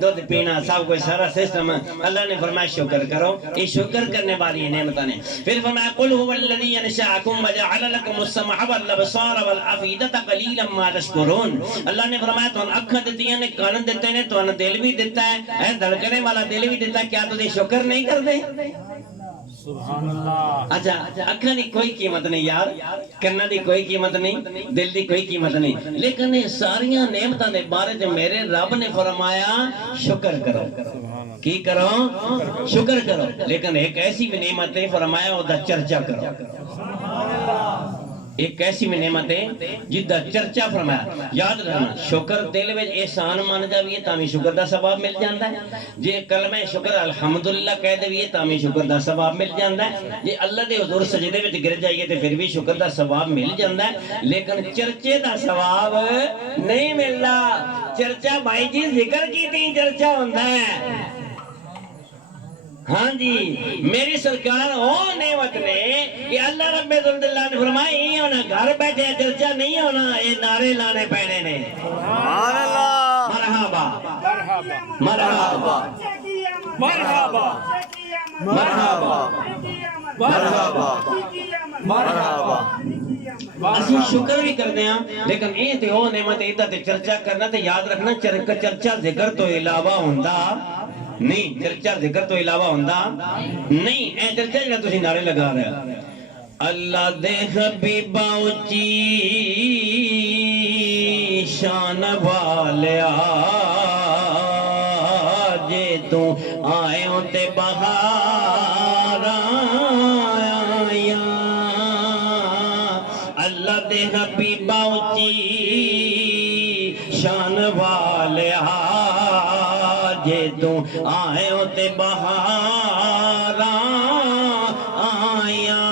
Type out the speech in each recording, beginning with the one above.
دودھ پینا سب کوئی سارا سسٹم اللہ نے فرمایا شکر کرو، یہ شکر کرنے والی نعمتیں نے۔ پھر فرمایا قل هو الذی انشأکم وجعل لکم السمع والابصار والافئدۃ قلیلا ما تشکرون۔ اللہ نے فرمایا تو اکھاں دتیاں نے، کان دیتے نے، تو دل بھی دیتا ہے، دھڑکنے والا دل بھی دیتا ہے، کیا تسی شکر نہیں کرتے؟ سبحان اللہ۔ اچھا اکھاں دی کوئی قیمت نہیں یار، کنا دی کوئی قیمت نہیں، دل دی کوئی قیمت نہیں، لیکن یہ ساریاں نعمتاں دے بارے جو میرے رب نے فرمایا شکر کرو، کی کرو؟ شکر کرو۔ لیکن ایک ایسی بھی نعمت ہے فرمایا وہ دا چرچا کرو، ایک ایسی بھی نعمت ہے جدا چرچا فرمایا۔ یاد رکھنا شکر دل وچ احسان مان جاویے تاں شکر دا ثواب مل جاندا ہے، جے کلمہ شکر الحمدللہ کہہ دیویے تاں شکر دا ثواب مل جاندا ہے، جے اللہ دے حضور سجدے وچ گر جائیے تے پھر بھی شکر دا ثواب مل جاندا ہے، لیکن چرچے دا ثواب نہیں ملدا۔ چرچا بھائی جی ذکر کی تھی چرچا ہوندا ہے۔ ہاں جی میری سرکار او نعمت نے کہ اللہ رب العزت نے فرمایا یہ ہونا گھر بیٹھے چرچا نہیں ہونا، یہ نعرے لانے پینے نے۔ سبحان اللہ، مرحبا مرحبا مرحبا مرحبا مرحبا مرحبا۔ اسی شکر بھی کرتے ہیں، لیکن یہ تے او نعمت ایدہ تے چرچا کرنا تے یاد رکھنا چرچا ذکر تو علاوہ ہوندہ نہیں، چرچا ذکر تو علاوہ ہوندہ نہیں۔ اے چرچا جنہا تسی نعرے لگا رہے ہیں اللہ دے حبیبہ اچھی شان والیا جے تو آئے ہوتے بہار آیا، اللہ دے حبیبہ اچھی شان والیا جے تو آئے ہوتے بہار آیا،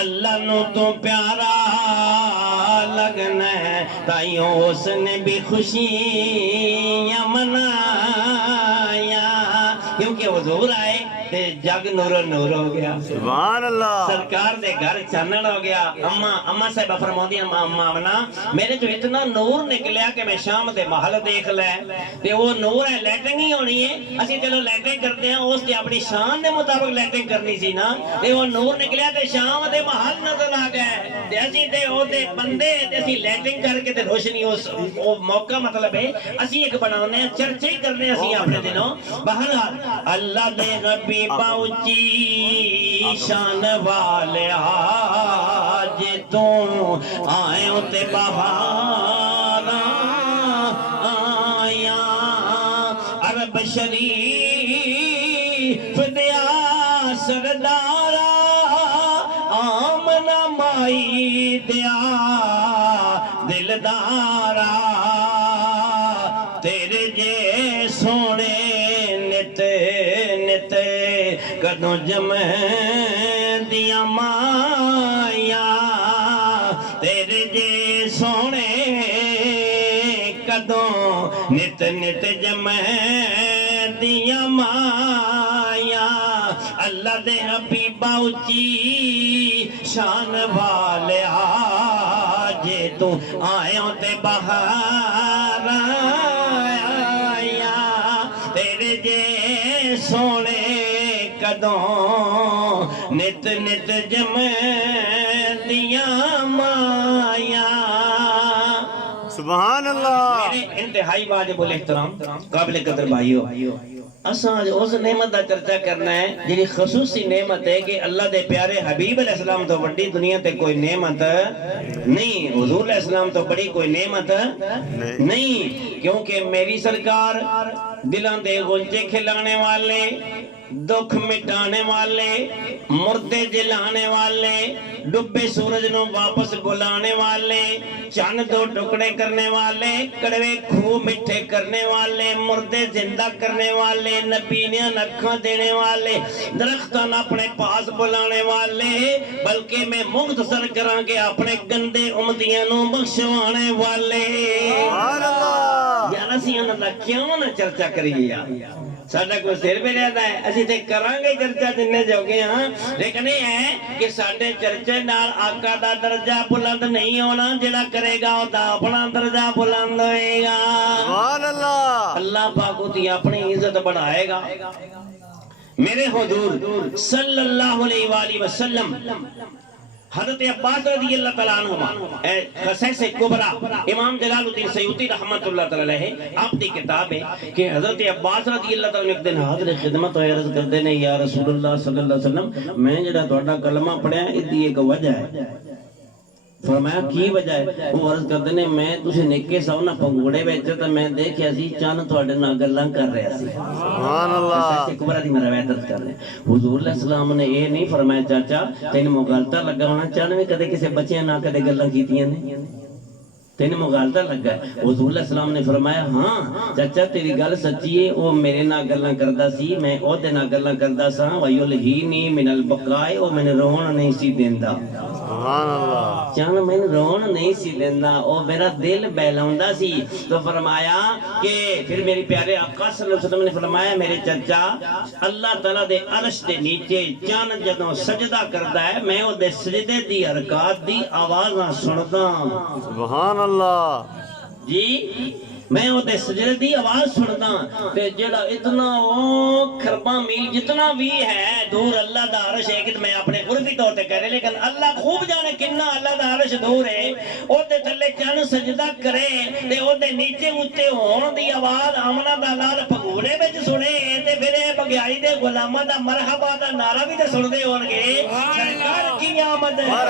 اللہ نو تو پیارا لگنا ہے تائیوں اس نے بھی خوشیاں منایا، کیونکہ حضور آئے تے جگ نور نور ہو گیا۔ سبحان اللہ، سرکار دے گھر چانن ہو گیا۔ اماں صاحبہ فرماؤں دی اماں آمنا میرے جو اتنا نور نکلیا کہ میں شام دے محل دیکھ لے، تے وہ نور ہے لیٹنگ ہی ہونی ہے، اسی چلو لیٹنگ کرتے ہیں، اس تے اپنی شان دے مطابق لیٹنگ کرنی سی نا، تے وہ نور نکلیا تے شام دے محل نظر آ گئے، تے اسی تے او تے بندے تے اسی لیٹنگ کر کے تے روشنی اس موقع مطلب ہے اسی ایک بناونے ہیں، چرچے ہی کرنے اسی اپنے دنوں۔ بہرحال اللہ دے غبی باؤچی شان والیا جے تو آئے ہوتے بہار آیا، عرب شریف دیا سردارا آمنہ مائی دیا دلدارا، تیرے جے سونے نت نت کدوں جمع دیا مایا، تیرے جے سونے کدوں نت نت جمع دیا مایا، اللہ دے حبیبہ اچھی شان والیا جے تو آئے ہوتے بہار آیا، تیرے جے سونے کدوں نت نت جمع دیا مایا۔ سبحان اللہ۔ میرے انتہائی واجب الاحترام قابل قدر بھائیو، اساں اس نعمت دا چرچا کرنا ہے جنہی خصوصی نعمت ہے کہ اللہ دے پیارے حبیب علیہ السلام تو بڑی دنیا تے کوئی نعمت نہیں، حضور علیہ السلام تو بڑی کوئی نعمت نہیں، کیونکہ میری سرکار دلان دے غنچے کھلانے والے، دکھ مٹانے والے، مردے جلانے والے، ڈبے سورج نو واپس بلانے والے، چاند دو ٹکڑے کرنے والے، کڑوے کھو مٹھے کرنے والے، مردے زندہ کرنے والے، نبینیاں نکھاں دینے والے، درختان اپنے پاس بلانے والے، بلکہ میں مختصر کراں کے اپنے گندے امتیاں نو بخشوانے والے۔ یار اسی انہاں دا کیوں نہ چرچا کریے یار ساڈا کوئی سر پہ رہتا ہے اسی تے کرانگے چرچا جننے جوگے ہاں لیکن یہ ہے کہ ساڈے چرچے نال آقا دا درجہ بلند نہیں ہونا جڑا کرے گا او دا اپنا درجہ بلند ہوئے گا سبحان اللہ اللہ پاک اُتی اپنی عزت بڑھائے گا میرے حضور صلی اللہ علیہ وآلہ وسلم حضرت عباس رضی اللہ تعالیٰ عنہ قصص کبرا امام جلال الدین سیوطی رحمت اللہ تعالیٰ علیہ آپ دی کتاب ہے کہ حضرت عباس رضی اللہ تعالیٰ ایک دن حاضر خدمت و عرض کر دینے یا رسول اللہ صلی اللہ علیہ وسلم میں جڑا تھوڑا کلمہ پڑھیا اس دی ایک وجہ ہے فرمایا کی وجہ ہے وہ عرض کر دینے میں تُسے نکے ساؤ نہ پنگوڑے بیچے تو میں دیکھیا سی چاند تھوڑے نہ گلاں کر رہا سی سبحان اللہ سچے کبرا دی میں روایت کر رہے حضور علیہ السلام نے یہ نہیں فرمایا چاچا تین مغالطہ لگا ہونا چاند میں کدے کسے بچے نہ کدے گلاں کیتیاں نے تین مغالطہ لگا ہے حضور علیہ السلام نے فرمایا ہاں چاچا تیری گل سچی ہے وہ میرے نہ گلاں کردا سی میں او دے نہ گلاں کردا سا ویلہینی من البقاء او میں رون نہیں سی دیندا سبحان اللہ چاند میں رون نہیں سی دیندا او میرا دل بہلاوندا سی تو فرمایا کہ پھر میری پیارے آقا صلی اللہ علیہ وسلم نے فرمایا میرے چچا اللہ تعالیٰ دے عرش دے نیچے چاند جدوں سجدہ کردا ہے میں او دے سجدے دی حرکات دی آوازاں سندا سبحان اللہ جی میں وہ دے سجدے دی آواز سندا تے جڑا اتنا او خرباں میل جتنا بھی ہے دور اللہ دا عرش ہے کہ میں اپنے قربی طور تے کہہ رہے لیکن اللہ خوب جانے کتنا اللہ دا عرش دور ہے او دے تھلے چن سجدہ کرے تے او دے نیچے اُتے ہون دی آواز آمنہ دا لال پھگوڑے وچ سنے تے پھر بگیائی دے غلاماں دا مرحبا دا نعرہ بھی تے سن دے ہون گے سرکار کی آمد ہے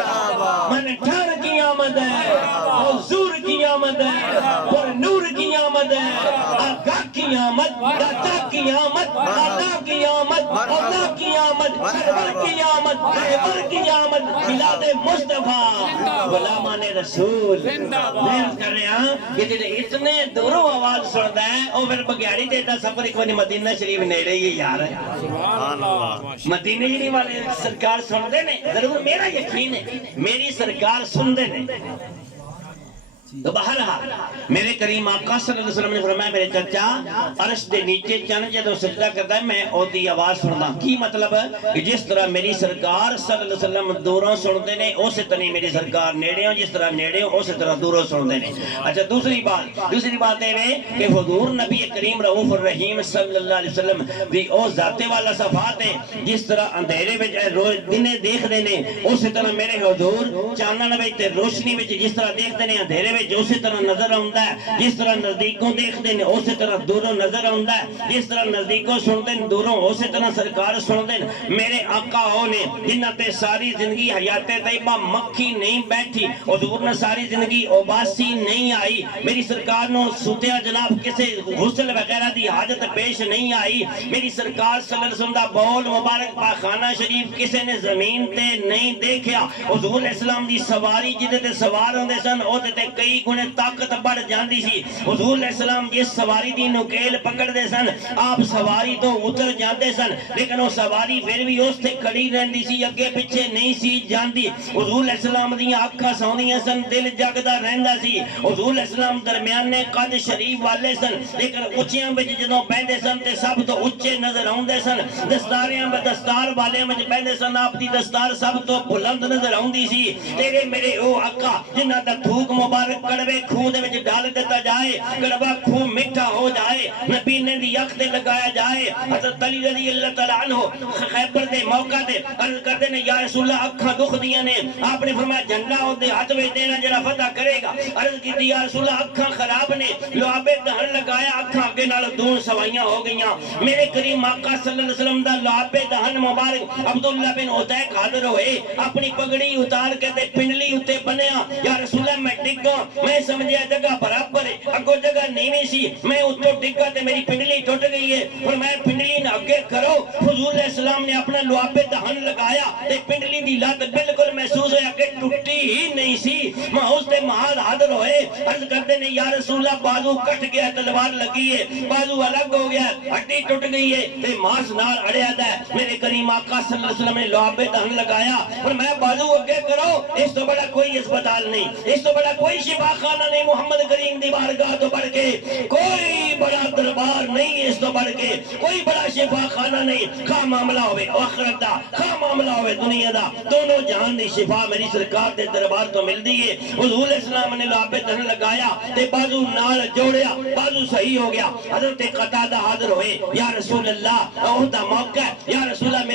من ٹھہر کی آمد ہے حضور کی آمد ہے اور نور کی آمد ہے آقا کی آمد داتا کی آمد دادا کی آمد اللہ کی آمد سرور کی آمد رہبر کی آمد ملاد مصطفیٰ غلامان رسول میں کر رہے ہیں کہ جنہیں اتنے دوروں آواز سنتا ہے اور پھر بگیاری دیتا سفر ایک وانی مدینہ شریف نیڑے یہ یار ہے مدینہ شریف والے سرکار سن دے نے ضرور میرا یقین ہے میری سرکار سن دے نے تو بہرحال میرے کریم آقا صلی اللہ علیہ وسلم نے فرمایا میرے چچا عرش دے نیچے چند جدوں سجدہ کرتا ہے میں او دی آواز سندا کی مطلب کہ جس طرح میری سرکار صلی اللہ علیہ وسلم دوروں سنتے نے اسی طرح میری سرکار نیڑے ہوں جس طرح نیڑے ہوں اسی طرح دوروں سنتے نے اچھا دوسری بات ہے کہ حضور نبی کریم رؤوف الرحیم صلی اللہ علیہ وسلم بھی او ذاتے والا صفات ہے جس طرح اندھیرے وچ روز دنے دیکھ دے نے اسی طرح میرے حضور چانن وچ تے روشنی وچ جس طرح دیکھتے نے اندھیرے جو اسی طرح نظر آندا ہے جس طرح نزدیکوں دیکھتے ہیں اسی طرح دوروں نظر آندا ہے جس طرح نزدیکوں سنتے ہیں دوروں اسی طرح سرکار سنتے ہیں میرے آقا ہو نے جنہ تے ساری زندگی حیات طیبہ مکھی نہیں بیٹھی حضور نے ساری زندگی اوباسی نہیں آئی میری سرکار نو سوتیا جناب کسے غسل وغیرہ دی حاجت پیش نہیں آئی میری سرکار صلی اللہ علیہ وسلم دا بول مبارک پاخانہ شریف کسے نے زمین تے نہیں دیکھیا حضور علیہ السلام دی سواری جدے تے سوار ہوندے سن او تے کئی گنے طاقت بڑھ جاندی سی حضور علیہ السلام جس سواری دی نکیل پکڑ دے سن آپ سواری تو اتر جاندے سن لیکن وہ سواری پھر بھی اس تے کھڑی رہندی سی اگے پیچھے نہیں سی جاندی حضور علیہ السلام دی آنکھاں سوندیاں سن دل جگدا رہندا سی حضور علیہ السلام درمیانے قد شریف والے سن لیکن اونچیاں وچ جدوں بیٹھے سن تے سب تو اونچے نظر آوندے سن دستاریاں وچ دستار والے وچ بیٹھے سن آپ دی دستار سب تو بلند نظر آوندی سی تیرے میرے او آقا جنہاں دا تھوک مبارک کڑوے کھو دے وچ ڈال دیتا جائے کڑوا کھو مٹھا ہو جائے نبی نے دی اکھ تے لگایا جائے حضرت علی رضی اللہ تعالیٰ عنہ خیبر دے موقع تے عرض کردے نے یا رسول اللہ اکھاں دکھ دیاں نے آپ نے فرمایا جھنڈا او دے ہاتھ وچ دینا جڑا فتح کرے گا عرض کی یا رسول اللہ اکھاں خراب نے لعابے دہن لگایا اکھاں اگے نال دون سوائیاں ہو گئیاں میرے کریم آقا صلی اللہ علیہ وسلم دا لعابے دہن مبارک عبداللہ بن عتیق حاضر ہوئے اپنی پگڑی اتار کے تے پنڈلی اتے بنیا یا رسول اللہ میں ڈگا میں سمجھیا جگہ برابر ہے اگو جگہ نہیں سی میں اتو ڈگا تے میری پنڈلی ٹوٹ گئی ہے اور میں پنڈلی نہ اگے کرو حضور علیہ السلام نے اپنا لعابے دہن لگایا تے پنڈلی دی لات بالکل محسوس ہویا کہ ٹوٹی ہی نہیں سی میں اس تے محال حاضر ہوئے عرض کرتے نے یا رسول اللہ بازو کٹ گیا تلوار لگی ہے بازو الگ ہو گیا ہڈی ٹوٹ گئی ہے تے ماس نال اڑیا ہے میرے کریم آقا صلی اللہ علیہ وسلم نے لعابے دہن لگایا اور میں بازو اگے کرو اس تو بڑا کوئی اسپتال نہیں اس تو بڑا کوئی شفا خانہ نہیں محمد کریم دی بارگاہ تو بڑھ کے کوئی دربار نہیں ہے اس تو بڑھ کے کوئی بڑا شفا خانہ نہیں خواہ معاملہ ہوئے آخرت دا خواہ معاملہ ہوئے دنیا دا دونوں جہان دی شفا میری سرکار دے دربار تو مل دیئے حضور اسلام نے لابے تن لگایا تے بازو نال جوڑیا بازو صحیح ہو گیا حضرت قتادہ حاضر ہوئے یا رسول اللہ اوہ دا موقع ہے یا رسول اللہ میرا